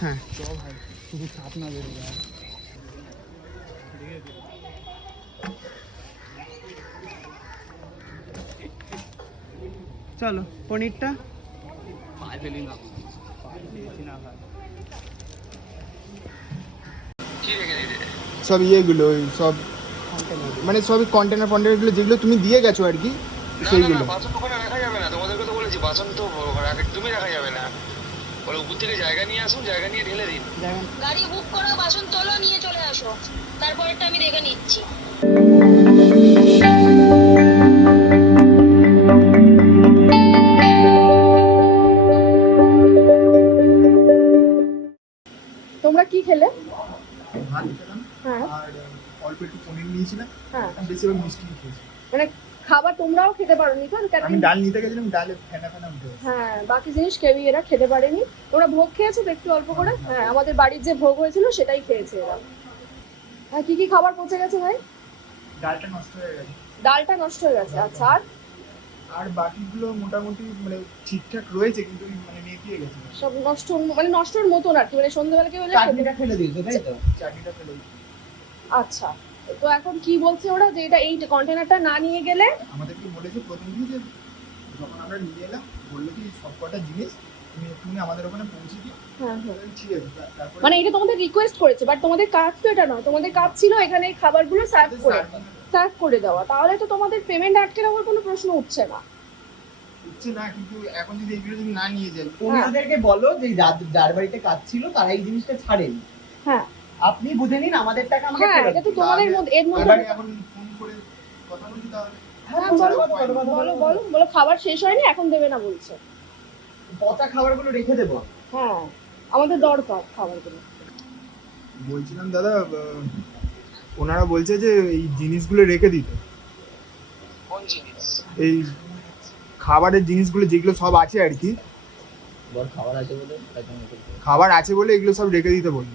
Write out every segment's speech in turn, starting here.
হ্যাঁ। চ ভাই শুধু সাপ না বেড়ে যায় চলো পনিরটা। সব ইয়েগুলো সব মানে সবই কন্টেনার ফন্টেনারগুলো যেগুলো তুমি দিয়ে গেছো আর কি সেইগুলো। বাসন ওখানে রাখা যাবে না তোমাদেরকে তো বলেছি বাসন তো তুমি রাখা যাবে না। বলে উপর থেকে জায়গা নিয়ে আসুন জায়গা নিয়ে ঢেলে দিন। গাড়ি বুক করো বাসন তোলো নিয়ে চলে আসো। তারপরেরটা আমি দেখে নিচ্ছি। তোমরা কি খেলে? ভাত খেলাম। হ্যাঁ। আর অল্প একটু পনির নিয়েছিলাম। হ্যাঁ। বেশিরভাগ মিষ্টি খেয়েছি। মানে খাবার তোমরাও খেতে পারোনি তো আমি ডাল নিতে গেছিলাম ডালে ফেনা ফেনা উঠে হ্যাঁ বাকি জিনিস কেউই এরা খেতে পারেনি। তোমরা ভোগ খেয়েছো তো একটু অল্প করে? হ্যাঁ আমাদের বাড়ির যে ভোগ হয়েছিল সেটাই খেয়েছে এরা। হ্যাঁ কি কি খাবার পচে গেছে ভাই? ডালটা নষ্ট হয়ে গেছে। ডালটা নষ্ট হয়ে গেছে আচ্ছা আর? আর বাকিগুলো মোটামুটি মানে ঠিকঠাক রয়েছে কিন্তু মানে নেতিয়ে গেছে। সব নষ্ট মানে নষ্টর মতন আর কি মানে সন্ধ্যেবেলা কেউ খেতে- ফেলে দিয়েছ তাই তো? চাটনিটা ফেলে দিয়েছি। আচ্ছা। তো এখন কি বলছে ওরা যে এটা এই কন্টেনারটা না নিয়ে গেলে? আমাদেরকে বলেছে প্রথমদিন যে যখন আমরা নিয়ে এলাম বলল কি সব কটা জিনিস তুমি আমাদের ওখানে পৌঁছে দিও। হ্যাঁ হ্যাঁ। ঠিক আছে তা- মানে এটা তোমাদের রিকোয়েস্ট করেছে বাট তোমাদের কাজ তো এটা নয়। তোমাদের কাজ ছিল এখানে এই খাবারগুলো সার্ভ করে সার্ভ করে দেওয়া। তাহলে তো তোমাদের পেমেন্ট আটকে রাখার কোনো প্রশ্ন উঠছে না। হচ্ছে না কিন্তু এখন যদি এইগুলো যদি না নিয়ে যাই ওনাদেরকে বলো যে যার- যার বাড়িতে কাজ ছিল তারা এই জিনিসটা ছাড়েনি। হ্যাঁ। আপনি বুঝে নিন আমাদের টাকা আমাকে হ্যাঁ ফেরত এটা তো তোমাদের মধ্যে এর মধ্যে এখন ফোন করে কথা বলছি তাহলে। হ্যাঁ বলো। বলো বলো বলো খাবার শেষ হয়নি এখন দেবে না বলছে। পচা খাবারগুলো রেখে দেবো। হ্যাঁ আমাদের দরকার খাবারগুলো। বলছিলাম দাদা ওনারা বলছে যে এই জিনিসগুলো রেখে দিতে। কোন জিনিস? এই খাবারের জিনিসগুলো যেগুলো সব আছে আর কি। বলে। খাবার আছে বলে এগুলো সব রেখে দিতে বলল।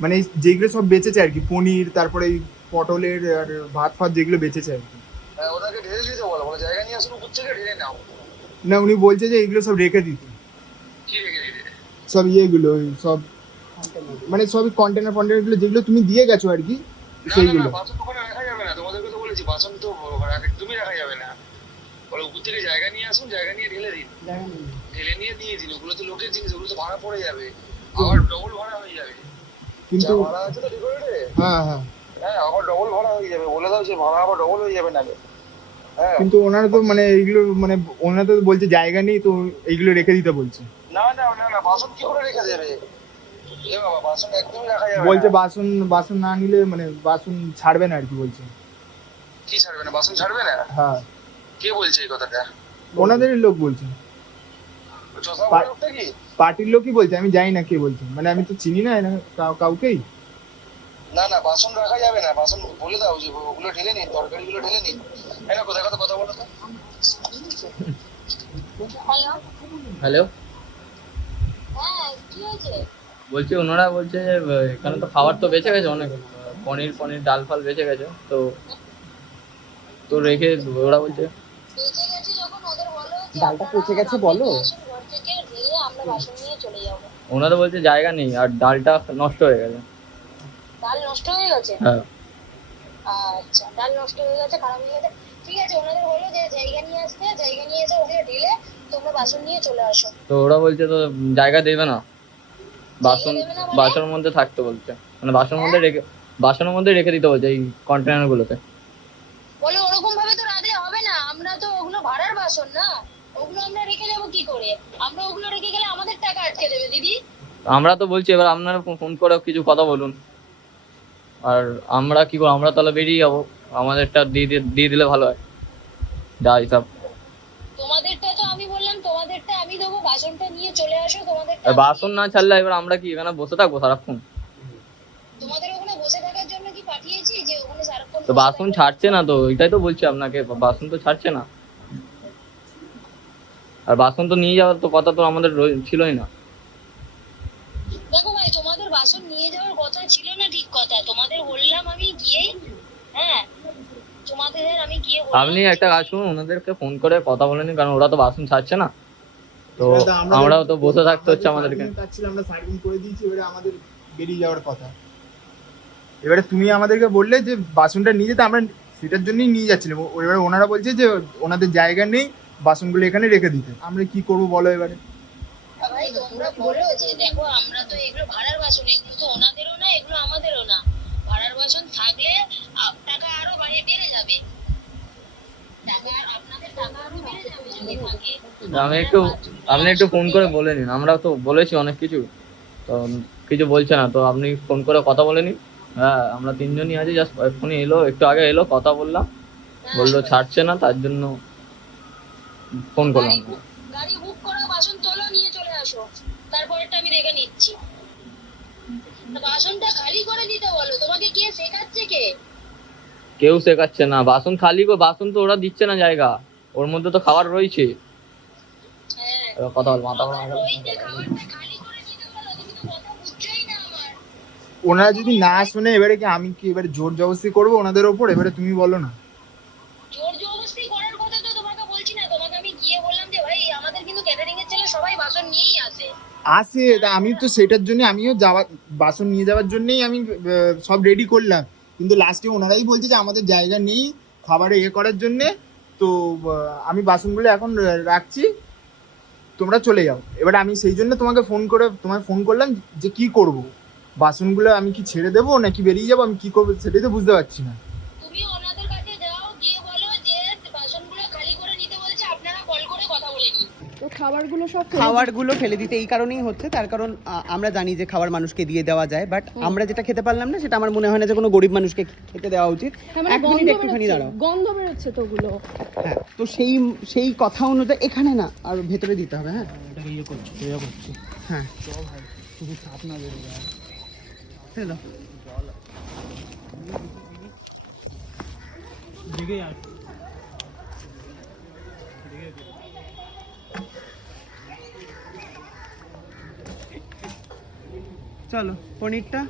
মানে যেগুলো সব বেঁচেছে আর কি পনির তারপরে এই পটলের আর ভাত ফাত যেগুলো বেঁচেছে আর কি। হ্যাঁ, ঢেলে দিতে বলো বলে জায়গা নিয়ে আসুন উপর থেকে ঢেলে নাও। না উনি বলছে যে এগুলো সব রেখে দিতে। কি রেখে দিতে? সব ইয়েগুলো সব মানে সবই কন্টেনার ফন্টেনারগুলো যেগুলো তুমি দিয়ে গেছো আর কি না না সেইগুলো। বাসন ওখানে রাখা যাবে না তোমাদেরকে তো বলেছি বাসন তো রাখা- তুমি রাখা যাবে না। বলে উপর থেকে জায়গা নিয়ে আসুন জায়গা নিয়ে ঢেলে দিন। ঢেলে নিয়ে দিয়ে দিন ওগুলো তো লোকের জিনিস ওগুলো তো ভাড়া পড়ে যাবে। আবার ডবল ভাড়া হয়ে যাবে। কিন্তু হ্যাঁ হ্যাঁ। হ্যাঁ আবার ডবল ভাড়া হয়ে যাবে। বলে দাও যে ভাড়া আবার ডবল হয়ে যাবে না হ্যাঁ। কিন্তু ওনারা তো মানে এইগুলো মানে ওনারা তো বলছে জায়গা নেই তো এইগুলো রেখে দিতে বলছে। না না না না বাসন কি করে রেখে দেবে? এ বাবা বাসন একদমই রাখা যাবে বলছে বাসন বাসন না নিলে মানে বাসন ছাড়বে না আর কি বলছে। কি ছাড়বে না? বাসন ছাড়বে না? হ্যাঁ। কে বলছে এই কথাটা? ওনাদেরই লোক বলছে চশমা পা- পরে লোকটা কি পার্টির লোকই বলছে আমি জানি না কে বলছে। মানে আমি তো চিনি না কাউকেই। না না বাসন রাখা যাবে না বাসন বলে দাও যে ওগুলো ঢেলে নিন তরকারিগুলো ঢেলে নিন। এই না কোথায় কথা কথা বলো তো। হ্যালো? হ্যালো হ্যাঁ কি হয়েছে বলছি ওনারা বলছে যে এখানে তো খাবার তো বেঁচে গেছে অনেক পনির পনির ডাল ফাল বেঁচে গেছে তো তো রেখে ওরা বলছে বেঁচে গেছে যখন ওদের বলো যে ডালটা পচে গেছে বলো। নিয়ে আসুন ঘর থেকে ঢেলে আমরা বাসন নিয়ে চলে যাব। ওনারা বলছে জায়গা নেই আর ডালটা নষ্ট হয়ে গেছে। ডাল নষ্ট হয়ে গেছে? হ্যাঁ। আচ্ছা ডাল নষ্ট হয়ে গেছে খারাপ হয়ে গেছে ঠিক আছে ওনাদের বলো যে জায়গা নিয়ে আসতে জায়গা নিয়ে এসে ওখানে ঢেলে তোমরা বাসন নিয়ে চলে আসো। তো ওরা বলছে তো জায়গা দেবে না। বাসন মানে? বাসনের মধ্যে থাকতে বলছে। মানে বাসনের মধ্যে রেখে বাসনের মধ্যে রেখে দিতে বলছে এই কন্টেনার গুলোতে। বলে ওরকম ভাবে তো রাখলে হবে না। আমরা তো ওগুলো ভাড়ার বাসন না। ওগুলো আমরা রেখে কি করে? আমরা ওগুলো রেখে গেলে আমাদের টাকা আটকে দেবে দিদি। আমরা তো বলছি এবার আপনারা ফোন করে কিছু কথা বলুন। আর আমরা কি করব? আমরা তাহলে বেরিয়ে যাব। আমাদেরটা দিয়ে দিয়ে- দিলে ভালো হয়। যা হিসাব। তোমাদেরটা তো আমি বললাম তোমাদেরটা আমি দেবো। বাসনটা নিয়ে চলে আসো তোমাদেরটা বাসন না ছাড়লে এবার আমরা কি এখানে বসে থাকব সারাক্ষণ? তোমাদের ওখানে বসে থাকার জন্য কি পাঠিয়েছি যে ওখানে সারাক্ষণ তো বাসন ছাড়ছে না তো এটাই তো বলছি আপনাকে। বাসন তো ছাড়ছে না। আর বাসন তো নিয়ে যাওয়ার তো কথা তো আমাদের ছিলই না। দেখো ভাই তোমাদের বাসন নিয়ে যাওয়ার কথা ছিল না ঠিক কথা তোমাদের বললাম আমি গিয়েই হ্যাঁ তোমাদের আমি গিয়ে বললাম আপনি একটা কাজ করুন ওনাদেরকে ফোন করে কথা বলে নিন কারণ ওরা তো বাসন ছাড়ছে না। তো আমরা- আমরাও তো বসে থাকতে হচ্ছে আমাদেরকে। আমরা সার্ভিং করে দিয়েছি এবারে আমাদের বেরিয়ে যাওয়ার কথা। এবারে তুমি আমাদেরকে বললে যে বাসনটা নিয়ে যেতে আমরা সেটার জন্যই নিয়ে যাচ্ছিলাম। এবারে ওনারা বলছে যে ওনাদের জায়গা নেই বাসনগুলো এখানে রেখে দিতে। আমরা কি করব বলো এবারে? ভাই তোমরা বলো যে দেখো আমরা তো এগুলো ভাড়ার বাসন এগুলো তো ওনাদেরও না এগুলো আমাদেরও না। ভাড়ার বাসন থাকলে টাকা আরও বাড়ে বেড়ে যাবে। টাকা আপনাদের টাকা আরও বেড়ে যাবে যদি থাকে। আমি একটু আপনি একটু ফোন করে বলে নিন। আমরা তো বলেছি অনেক কিছু। তো কিছু বলছে না তো আপনি ফোন করে কথা বলে নিন। হ্যাঁ আমরা তিনজনই আছি জাস্ট এক্ষুনি এলো একটু আগে এলো কথা বললাম। বলল ছাড়ছে না তার জন্য ফোন করলাম। গাড়ি বুক- গাড়ি বুক করো বাসন তোলো নিয়ে চলে আসো। তারপরেরটা আমি দেখে নিচ্ছি। বাসনটা খালি করে দিতে বলো তোমাকে কে শেখাচ্ছে কে? কেউ শেখাচ্ছে না বাসন খালি করে বাসন তো ওরা দিচ্ছে না জায়গা ওর মধ্যে তো খাবার রয়েছে। হ্যাঁ কথা বল মাথা গরম আবার ওই যে খাবারটা খালি করে দিতে বলো তুমি তো কথা বুঝছোই না আমার। ওনারা যদি না শুনে এবারে কি আমি কি এবারে জোর জবরদস্তি করব ওনাদের ওপর? এবারে তুমি বলো না জোর জবরদস্তি করার কথা তো তোমাকে বলছি না তোমাকে আমি গিয়ে বললাম যে ভাই আমাদের কিন্তু ক্যাটারিং এর ছেলে সবাই বাসন নিয়েই আসে। আসে, তা আমি তো সেটার জন্য আমিও যাওয়া, বাসন নিয়ে যাওয়ার জন্যই আমি সব রেডি করলাম। কিন্তু লাস্টে ওনারাই বলছে যে আমাদের জায়গা নেই খাবারে ইয়ে করার জন্যে। তো আমি বাসনগুলো এখন রাখছি। তোমরা চলে যাও। এবার আমি সেই জন্য তোমাকে ফোন করে, তোমায় ফোন করলাম যে কি করব? বাসনগুলো আমি কি ছেড়ে দেবো নাকি বেরিয়ে যাব? আমি কি করব সেটাই তো বুঝতে পারছি না। তো খাবারগুলো সব ফেলে খাবারগুলো ফেলে দিতে এই কারণেই হচ্ছে তার কারণ আমরা জানি যে খাবার মানুষকে দিয়ে দেওয়া যায় বাট আমরা যেটা খেতে পারলাম না সেটা আমার মনে হয় না যে কোনো গরিব মানুষকে খেতে দেওয়া উচিত। হ্যাঁ, মানে এক মিনিট একটুখানি দাঁড়াও। গন্ধ বেরোচ্ছে তো ওগুলো। হ্যাঁ তো সেই সেই কথা অনুযায়ী এখানে না আর ভেতরে দিতে হবে হ্যাঁ? হ্যাঁ। ফেলে দাও। চলো পনিরটা?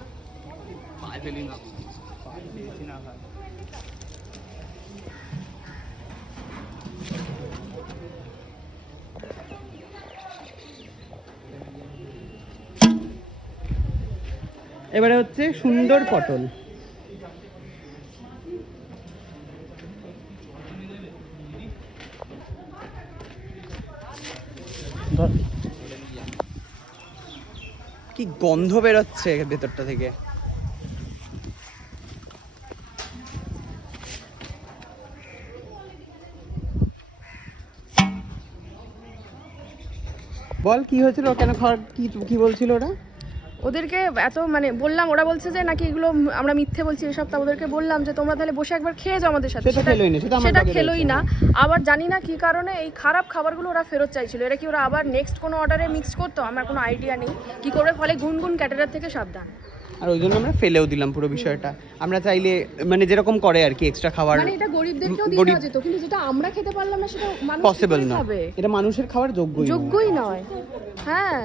এবারে হচ্ছে সুন্দর পটল। কি গন্ধ বেরোচ্ছে ভেতরটা থেকে? বল কি হয়েছিল? কেন খাওয়ার কি কি বলছিল ওরা? ওদেরকে এত মানে বললাম ওরা বলছে যে নাকি এগুলো আমরা মিথ্যে বলছি এসব তা ওদেরকে বললাম যে তোমরা তাহলে বসে একবার খেয়ে যাও আমাদের সাথে। সেটা খেলোই না, আবার জানি না কি কারণে এই খারাপ খাবারগুলো ওরা ফেরত চাইছিল। এরা কি ওরা আবার নেক্সট কোনো অর্ডারে মিক্স করতো? আমার কোনো আইডিয়া নেই। কি করে? ফলে গুনগুন ক্যাটারার থেকে সাবধান। আর ওই জন্য আমরা ফেলেও দিলাম পুরো বিষয়টা। আমরা চাইলে মানে যেরকম করে আর কি এক্সট্রা খাবার মানে এটা গরিবদেরকেও দেওয়া যেত কিন্তু যেটা আমরা খেতে পারলাম না সেটা মানুষ পসিবল না। এটা মানুষের খাবার যোগ্যই যোগ্যই নয়। হ্যাঁ।